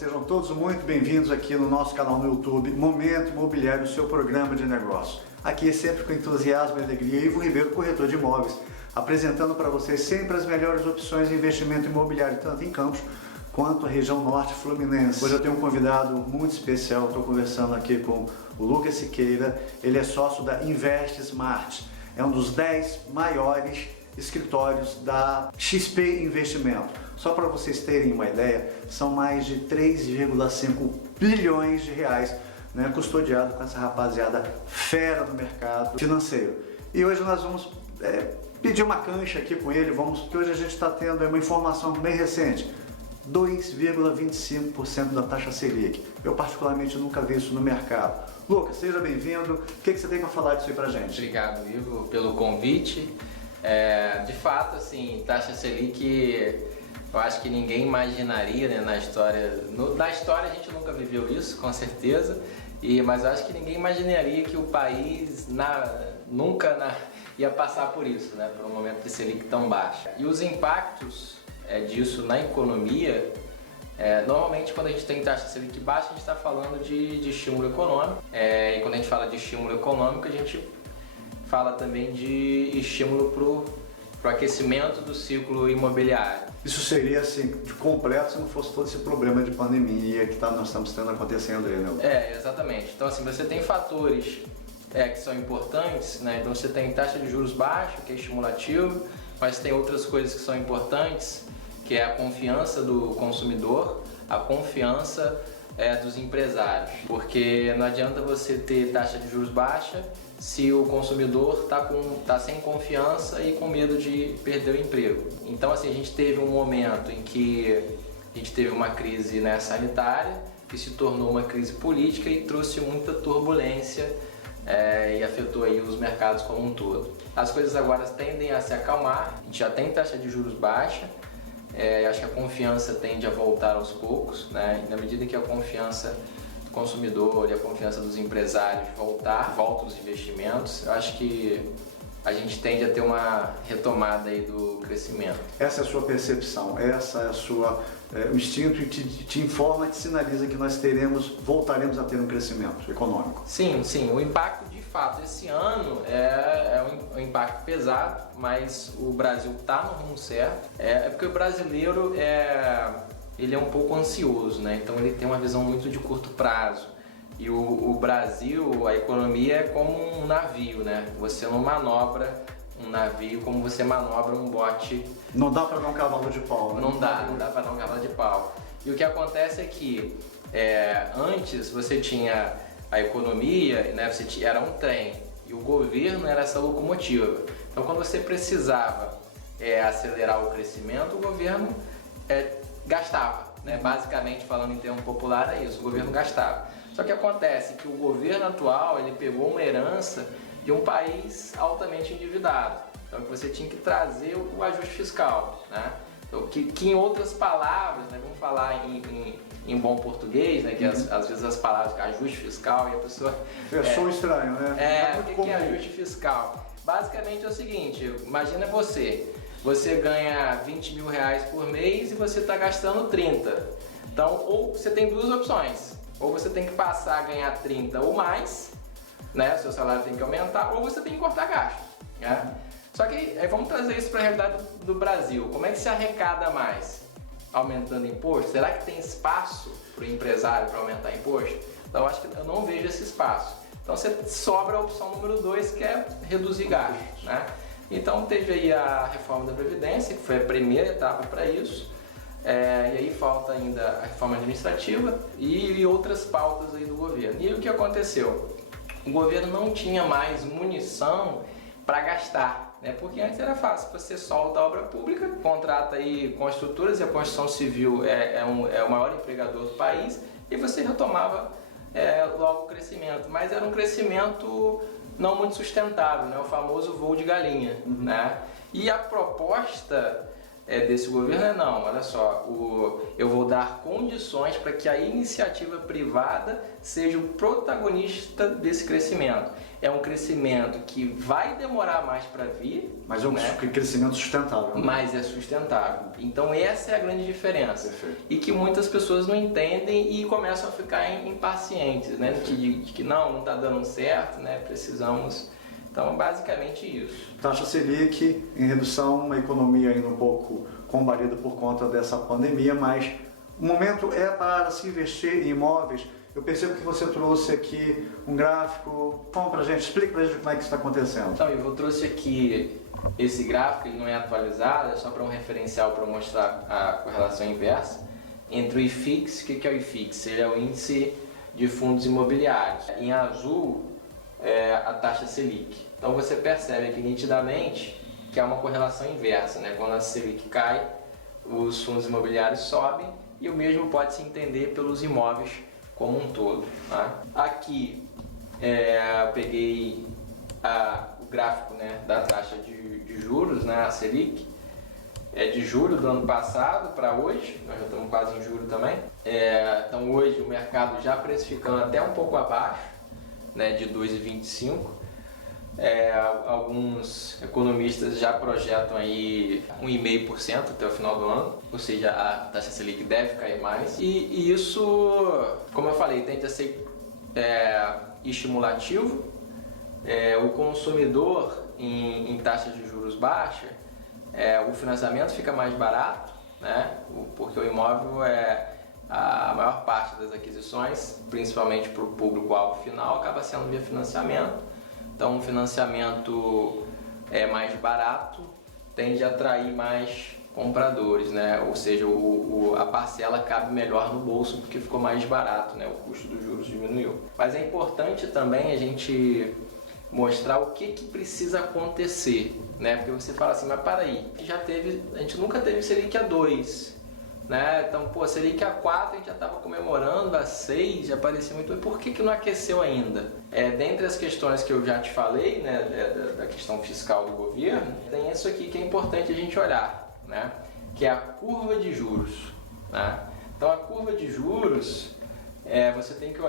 Sejam todos muito bem-vindos aqui no nosso canal no YouTube, Momento Imobiliário, o seu programa de negócio. Aqui é sempre com entusiasmo e alegria, Ivo Ribeiro, corretor de imóveis, apresentando para vocês sempre as melhores opções de investimento imobiliário, tanto em Campos quanto a região norte fluminense. Hoje eu tenho um convidado muito especial, estou conversando aqui com o Lucas Siqueira, ele é sócio da Invest Smart, é um dos 10 maiores escritórios da XP Investimento. Só para vocês terem uma ideia, são mais de 3,5 bilhões de reais, né, custodiado com essa rapaziada fera no mercado financeiro. E hoje nós vamos pedir uma cancha aqui com ele, porque hoje a gente está tendo uma informação bem recente, 2,25% da taxa Selic. Eu particularmente nunca vi isso no mercado. Lucas, seja bem-vindo. O que você tem para falar disso aí pra gente? Obrigado, Ivo, pelo convite. De fato, assim, taxa Selic, eu acho que ninguém imaginaria, né, na história. Na história a gente nunca viveu isso, com certeza. Mas eu acho que ninguém imaginaria que o país nunca ia passar por isso, né, por um momento de Selic tão baixa. E os impactos disso na economia, normalmente quando a gente tem taxa Selic baixa, a gente está falando de estímulo econômico. E quando a gente fala de estímulo econômico, a gente fala também de estímulo para o aquecimento do ciclo imobiliário. Isso seria assim, de completo se não fosse todo esse problema de pandemia que nós estamos tendo acontecendo aí, né? Exatamente. Então assim, você tem fatores que são importantes, né? Então você tem taxa de juros baixa, que é estimulativo, mas tem outras coisas que são importantes, que é a confiança do consumidor, a confiança dos empresários. Porque não adianta você ter taxa de juros baixa se o consumidor tá sem confiança e com medo de perder o emprego. Então assim, a gente teve um momento em que a gente teve uma crise, né, sanitária, que se tornou uma crise política e trouxe muita turbulência e afetou aí os mercados como um todo. As coisas agora tendem a se acalmar, a gente já tem taxa de juros baixa, acho que a confiança tende a voltar aos poucos, né? E na medida que a confiança do consumidor e a confiança dos empresários voltam os investimentos, eu acho que a gente tende a ter uma retomada aí do crescimento. Essa é a sua percepção, essa é a sua, o instinto te informa, te sinaliza que nós voltaremos a ter um crescimento econômico. Sim, o impacto de fato esse ano é um impacto pesado, mas o Brasil está no rumo certo. Porque o brasileiro ele é um pouco ansioso, né? Então ele tem uma visão muito de curto prazo. E o Brasil, a economia é como um navio, né? Você não manobra um navio como você manobra um bote. Não dá para dar um cavalo de pau, né? Não dá para dar um cavalo de pau. E o que acontece é que antes você tinha a economia, né? Você era um trem e o governo era essa locomotiva. Então quando você precisava acelerar o crescimento, o governo gastava, né? Basicamente falando em termo popular é isso, o governo gastava. Só que acontece que o governo atual, ele pegou uma herança de um país altamente endividado. Então você tinha que trazer o ajuste fiscal, né? Então, que em outras palavras, né, vamos falar em bom português, né, que às vezes as palavras ajuste fiscal e a pessoa... Sou estranho, né? O que é ajuste fiscal? Basicamente é o seguinte, imagina você ganha 20 mil reais por mês e você está gastando 30. Então, ou você tem duas opções. Ou você tem que passar a ganhar 30 ou mais, né? Seu salário tem que aumentar, ou você tem que cortar gastos, né? Só que vamos trazer isso para a realidade do Brasil. Como é que se arrecada mais? Aumentando imposto? Será que tem espaço para o empresário para aumentar imposto? Então eu não vejo esse espaço. Então você sobra a opção número 2, que é reduzir gastos, né? Então teve aí a reforma da Previdência, que foi a primeira etapa para isso. E aí falta ainda a reforma administrativa e outras pautas aí do governo. E o que aconteceu? O governo não tinha mais munição para gastar, né? Porque antes era fácil, você solta a obra pública, contrata aí construtoras, e a construção civil é o maior empregador do país, e você retomava logo o crescimento. Mas era um crescimento não muito sustentável, né? O famoso voo de galinha, né? E a proposta desse governo não, olha só, eu vou dar condições para que a iniciativa privada seja o protagonista desse crescimento. é um crescimento que vai demorar mais para vir, mas é um crescimento sustentável. Mas é sustentável. Então essa é a grande diferença. Perfeito. E que muitas pessoas não entendem e começam a ficar impacientes, né? De que não está dando certo, né? Precisamos. Então basicamente isso. Taxa Selic em redução, uma economia ainda um pouco combatida por conta dessa pandemia, mas o momento é para se investir em imóveis. Eu percebo que você trouxe aqui um gráfico. Conta pra gente, explica pra gente como é que isso está acontecendo. Então, eu trouxe aqui esse gráfico, ele não é atualizado, é só para um referencial para mostrar a correlação inversa entre o IFIX. O que é o IFIX? Ele é o índice de fundos imobiliários. Em azul é a taxa Selic. Então você percebe aqui nitidamente que há uma correlação inversa, né? Quando a Selic cai, os fundos imobiliários sobem, e o mesmo pode se entender pelos imóveis como um todo. Tá? Aqui eu peguei o gráfico, né, da taxa de juros, né, a Selic, de julho do ano passado para hoje. Nós já estamos quase em julho também. Então hoje o mercado já precificando até um pouco abaixo, né, de 2,25. Alguns economistas já projetam aí 1,5% até o final do ano, ou seja, a taxa Selic deve cair mais, e isso, como eu falei, tende a ser estimulativo. O consumidor em taxas de juros baixas, o financiamento fica mais barato, né? Porque o imóvel a maior parte das aquisições, principalmente para o público-alvo final, acaba sendo via financiamento. Então, um financiamento mais barato tende a atrair mais compradores, né? Ou seja, a parcela cabe melhor no bolso porque ficou mais barato, né? O custo dos juros diminuiu. Mas é importante também a gente mostrar o que precisa acontecer, né? Porque você fala assim, mas para aí, a gente nunca teve Selic a 2, né? Então, Selic a 4 a gente já estava comemorando, a 6 já parecia muito bem. Por que não aqueceu ainda? Dentre as questões que eu já te falei, né, da questão fiscal do governo, tem isso aqui que é importante a gente olhar, né? Que é a curva de juros, né? Então, a curva de juros, você tem que...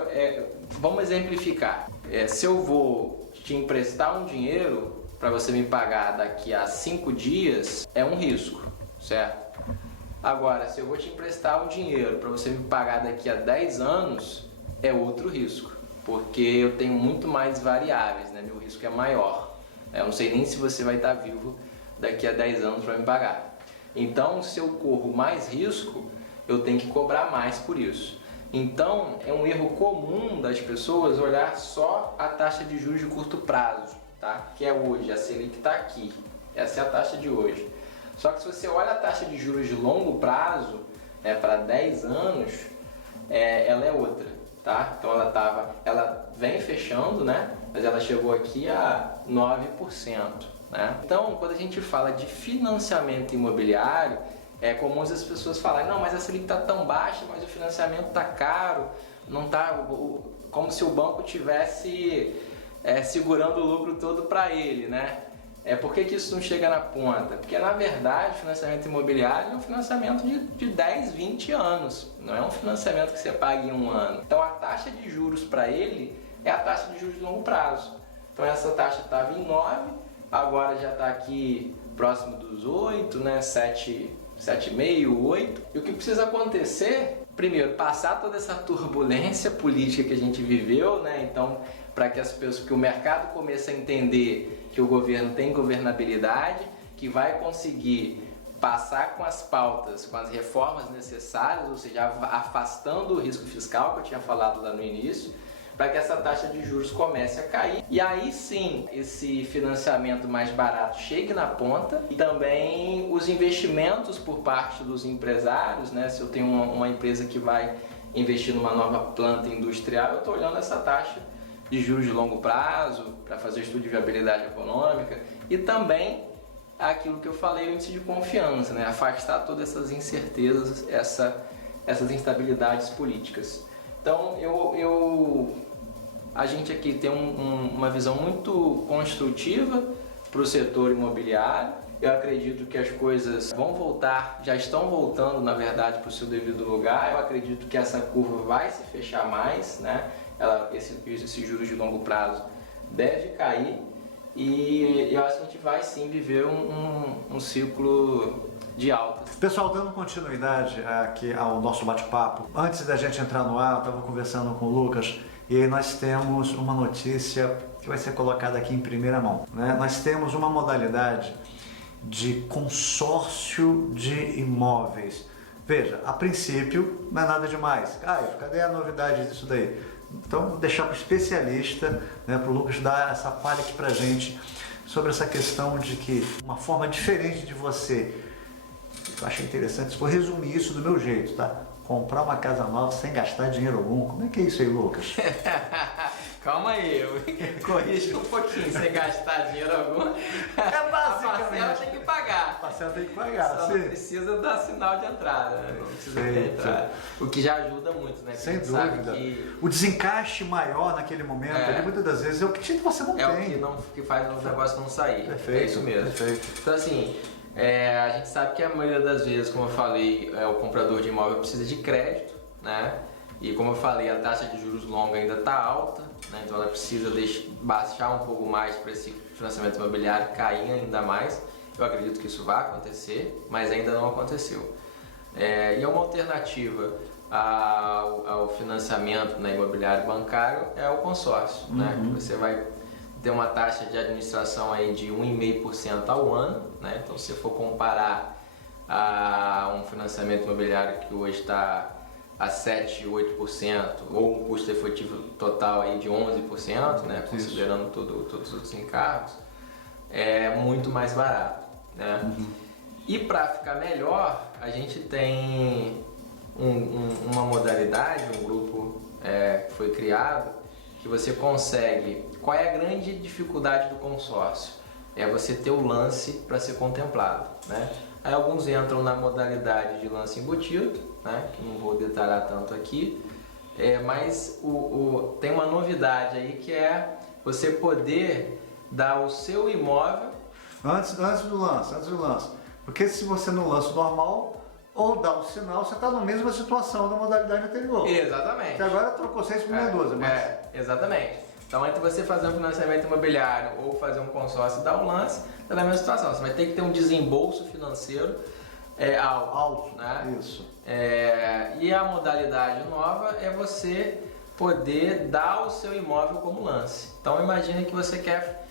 vamos exemplificar. Se eu vou te emprestar um dinheiro para você me pagar daqui a 5 dias, é um risco, certo? Agora, se eu vou te emprestar um dinheiro para você me pagar daqui a 10 anos, é outro risco, porque eu tenho muito mais variáveis, né? Meu risco é maior. Eu não sei nem se você vai estar vivo daqui a 10 anos para me pagar. Então, se eu corro mais risco, eu tenho que cobrar mais por isso. Então, é um erro comum das pessoas olhar só a taxa de juros de curto prazo, tá? Que é hoje, a Selic está aqui. Essa é a taxa de hoje. Só que se você olha a taxa de juros de longo prazo, para 10 anos, ela é outra, tá? Então ela vem fechando, né? Mas ela chegou aqui a 9%, né? Então, quando a gente fala de financiamento imobiliário, é comum as pessoas falarem, não, mas a Selic está tão baixa, mas o financiamento está caro, não tá, como se o banco tivesse segurando o lucro todo para ele, né? Por que isso não chega na ponta? Porque, na verdade, o financiamento imobiliário é um financiamento de 10, 20 anos. Não é um financiamento que você paga em um ano. Então, a taxa de juros para ele é a taxa de juros de longo prazo. Então, essa taxa estava em 9, agora já está aqui próximo dos 8, né? 7,5, 8. E o que precisa acontecer? Primeiro, passar toda essa turbulência política que a gente viveu, né? Então, para que que o mercado comece a entender que o governo tem governabilidade, que vai conseguir passar com as pautas, com as reformas necessárias, ou seja, afastando o risco fiscal que eu tinha falado lá no início, para que essa taxa de juros comece a cair. E aí sim, esse financiamento mais barato chegue na ponta, e também os investimentos por parte dos empresários, né? Se eu tenho uma empresa que vai investir numa nova planta industrial, eu estou olhando essa taxa de juros de longo prazo para fazer estudo de viabilidade econômica, e também aquilo que eu falei, o índice de confiança, né? Afastar todas essas incertezas, essas instabilidades políticas. Então, a gente aqui tem uma visão muito construtiva para o setor imobiliário. Eu acredito que as coisas vão voltar, já estão voltando, na verdade, para o seu devido lugar. Eu acredito que essa curva vai se fechar mais, né? Esses juros de longo prazo deve cair e eu acho que a gente vai sim viver um ciclo de alta. Pessoal, dando continuidade aqui ao nosso bate-papo, antes da gente entrar no ar, eu estava conversando com o Lucas e aí nós temos uma notícia que vai ser colocada aqui em primeira mão, né? Nós temos uma modalidade de consórcio de imóveis. Veja, a princípio não é nada demais. Caio, cadê a novidade disso daí? Então, vou deixar para o especialista, né, para o Lucas dar essa palha aqui para a gente sobre essa questão de que uma forma diferente de você, eu achei interessante, vou resumir isso do meu jeito, tá? Comprar uma casa nova sem gastar dinheiro algum. Como é que é isso aí, Lucas? Calma aí, eu corrigi um pouquinho, sem gastar dinheiro algum. É basicamente. A parcela tem que pagar. A parcela tem que pagar, Só sim. não precisa dar sinal de entrada, né? Não precisa ter entrada. O que já ajuda muito, né? Sem Porque a gente dúvida. sabe que O desencaixe maior naquele momento, ali, muitas das vezes, é o que você não é tem. o que faz o negócio não sair. Perfeito, É isso mesmo. perfeito. Então assim, a gente sabe que a maioria das vezes, como eu falei, o comprador de imóvel precisa de crédito, né? E como eu falei, a taxa de juros longa ainda está alta, né? Então ela precisa baixar um pouco mais para esse financiamento imobiliário cair ainda mais. Eu acredito que isso vai acontecer, mas ainda não aconteceu. E uma alternativa ao financiamento, né, imobiliário bancário é o consórcio, né? Você vai ter uma taxa de administração aí de 1,5% ao ano, né? Então se você for comparar a um financiamento imobiliário que hoje está a 7, 8%, ou um custo efetivo total aí de 11%, né, considerando todos os encargos, é muito mais barato, né? E para ficar melhor, a gente tem uma modalidade, um grupo que foi criado, que você consegue... Qual é a grande dificuldade do consórcio? É você ter o lance para ser contemplado, né? Aí alguns entram na modalidade de lance embutido, né, que não vou detalhar tanto aqui, mas tem uma novidade aí que é você poder dar o seu imóvel... Antes do lance. Porque se você no lance normal, ou dá um sinal, você está na mesma situação da modalidade anterior. Exatamente. Que agora trocou 6 por 12, mas... Exatamente. Então, entre você fazer um financiamento imobiliário ou fazer um consórcio e dar um lance, está na mesma situação. Você vai ter que ter um desembolso financeiro alto, né? Isso. E a modalidade nova é você poder dar o seu imóvel como lance. Então, imagine que você quer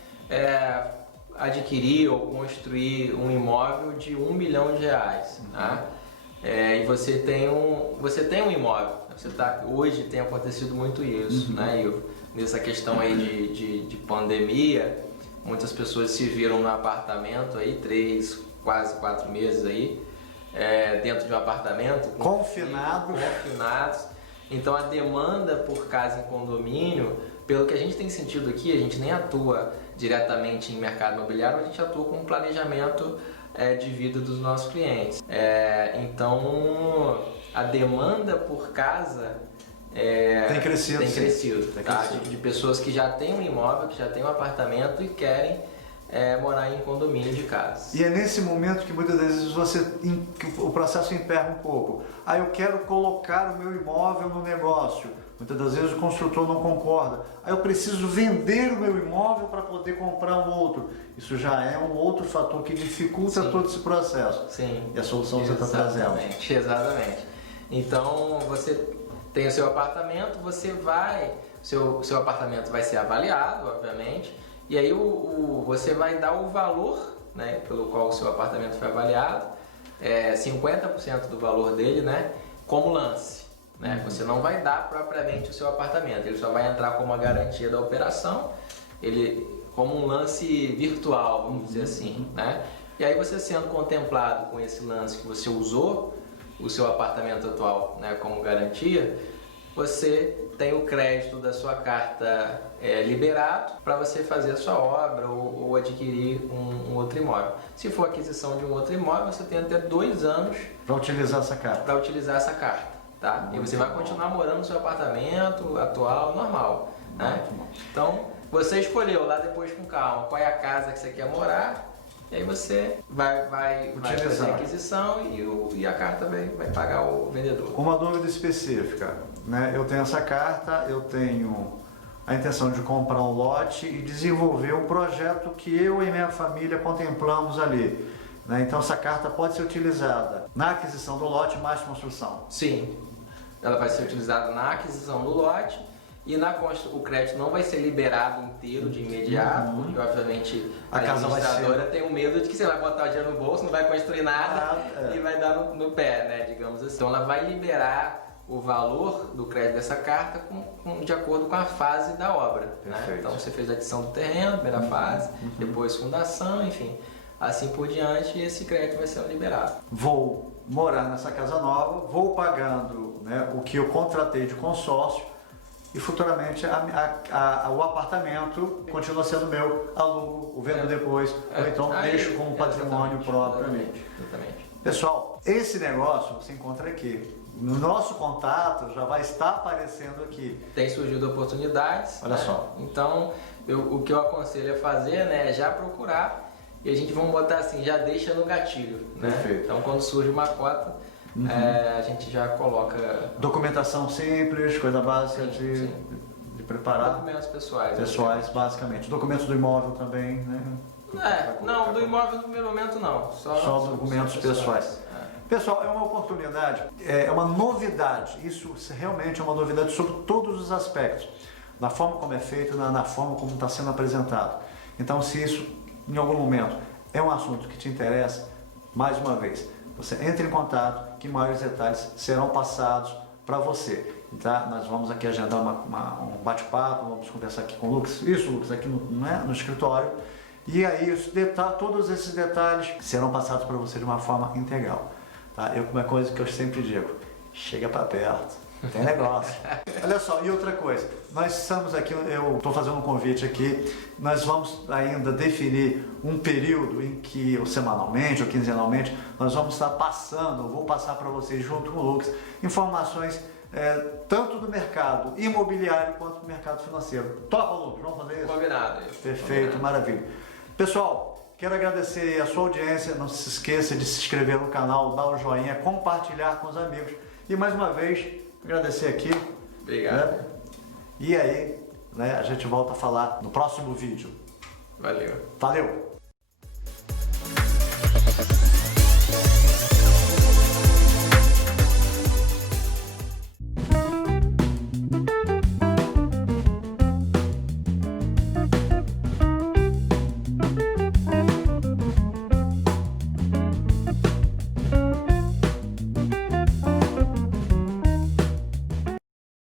adquirir ou construir um imóvel de R$1 milhão, né? E você tem um imóvel. Hoje tem acontecido muito isso, né, Ivo? Nessa questão aí de pandemia, muitas pessoas se viram no apartamento aí 3, quase 4 meses aí, dentro de um apartamento confinados. Então a demanda por casa em condomínio, pelo que a gente tem sentido aqui, a gente nem atua diretamente em mercado imobiliário, a gente atua com planejamento de vida dos nossos clientes. Então a demanda por casa tem crescido. Tá? De pessoas que já têm um imóvel, que já têm um apartamento e querem morar em condomínio de casa. E é nesse momento que muitas vezes o processo emperra um pouco. Eu quero colocar o meu imóvel no negócio. Muitas das vezes o construtor não concorda. Eu preciso vender o meu imóvel para poder comprar um outro. Isso já é um outro fator que dificulta todo esse processo. Sim. E a solução você está trazendo. Exatamente. Então você tem o seu apartamento, seu apartamento vai ser avaliado, obviamente, e aí você vai dar o valor, né, pelo qual o seu apartamento foi avaliado, 50% do valor dele, né, como lance. Né? Você não vai dar propriamente o seu apartamento, ele só vai entrar como a garantia da operação, como um lance virtual, vamos dizer assim. Né? E aí você sendo contemplado com esse lance que você usou, o seu apartamento atual, né, como garantia, você tem o crédito da sua carta liberado para você fazer a sua obra ou adquirir um outro imóvel. Se for aquisição de um outro imóvel, você tem até 2 anos para utilizar essa carta. Tá? E você vai continuar morando no seu apartamento atual, normal. Né? Então, você escolheu lá depois com calma qual é a casa que você quer morar. E aí você vai fazer a aquisição e a carta vai pagar o vendedor. Uma dúvida específica, né? Eu tenho essa carta, eu tenho a intenção de comprar um lote e desenvolver um projeto que eu e minha família contemplamos ali. Né? Então essa carta pode ser utilizada na aquisição do lote mais construção. Sim, ela vai ser utilizada na aquisição do lote e o crédito não vai ser liberado inteiro de imediato, porque obviamente a administradora tem um medo de que você vai botar o dinheiro no bolso, não vai construir nada e vai dar no pé, né, digamos assim. Então ela vai liberar o valor do crédito dessa carta de acordo com a fase da obra. Né? Então você fez a adição do terreno, primeira fase, depois fundação, enfim, assim por diante, e esse crédito vai ser liberado. Vou morar nessa casa nova, vou pagando, né, o que eu contratei de consórcio e futuramente o apartamento continua sendo meu, alugo, o vendo depois, ou então deixo como patrimônio próprio. Exatamente. Pessoal, esse negócio você encontra aqui. No nosso contato já vai estar aparecendo aqui. Tem surgido oportunidades. Olha só. Então, o que eu aconselho a fazer, né, é já procurar e a gente, vamos botar assim, já deixa no gatilho. Né? Perfeito. Então, quando surge uma cota, a gente já coloca... Documentação simples, coisa básica de preparar. Documentos pessoais. Pessoais, basicamente. Documentos do imóvel também, né? Não, do imóvel no primeiro momento não. Só documentos pessoais. Pessoal, é uma oportunidade, é uma novidade, isso realmente é uma novidade sobre todos os aspectos, na forma como é feito, na forma como está sendo apresentado. Então, se isso, em algum momento, é um assunto que te interessa, mais uma vez, você entre em contato, que maiores detalhes serão passados para você. Tá? Nós vamos aqui agendar um bate-papo, vamos conversar aqui com o Lucas, Lucas, aqui no escritório, e aí todos esses detalhes serão passados para você de uma forma integral. Tá? Uma coisa que eu sempre digo, chega para perto, tem negócio. Olha só, e outra coisa, nós estamos aqui, eu estou fazendo um convite aqui, nós vamos ainda definir um período em que, ou semanalmente ou quinzenalmente, nós vamos estar passando, eu vou passar para vocês junto com o Lucas, informações tanto do mercado imobiliário quanto do mercado financeiro. Topa, Lucas, vamos fazer isso? Combinado. Perfeito, maravilha. Pessoal, quero agradecer a sua audiência, não se esqueça de se inscrever no canal, dar o joinha, compartilhar com os amigos e mais uma vez agradecer aqui. Obrigado. Né? E aí, né, a gente volta a falar no próximo vídeo. Valeu. Valeu!